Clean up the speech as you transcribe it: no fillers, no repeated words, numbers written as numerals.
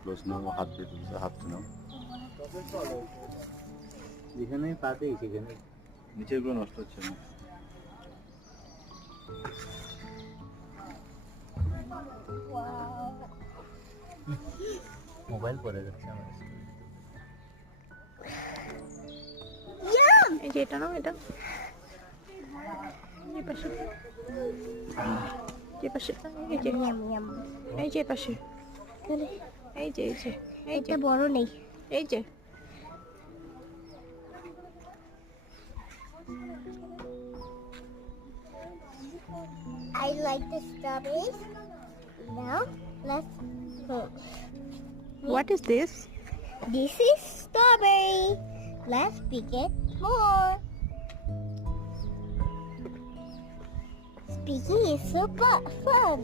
Close নাও, হাত দিয়ে তুলছে, হাতটা নাও। যেখানে পাতে সেখানে নিচের গুলো নষ্ট হচ্ছে না। মোবাইল পড়ে যাচ্ছে আমার। এই যে এটা নাও, এটা এই পাশে, এই পাশে, এই যে এই যে পাশে, এই যে এই যে এই যে বড় নেই। এই যে I like the strawberries. Now let's what is this? This is strawberry. Let's pick it more. Speaking is so fun.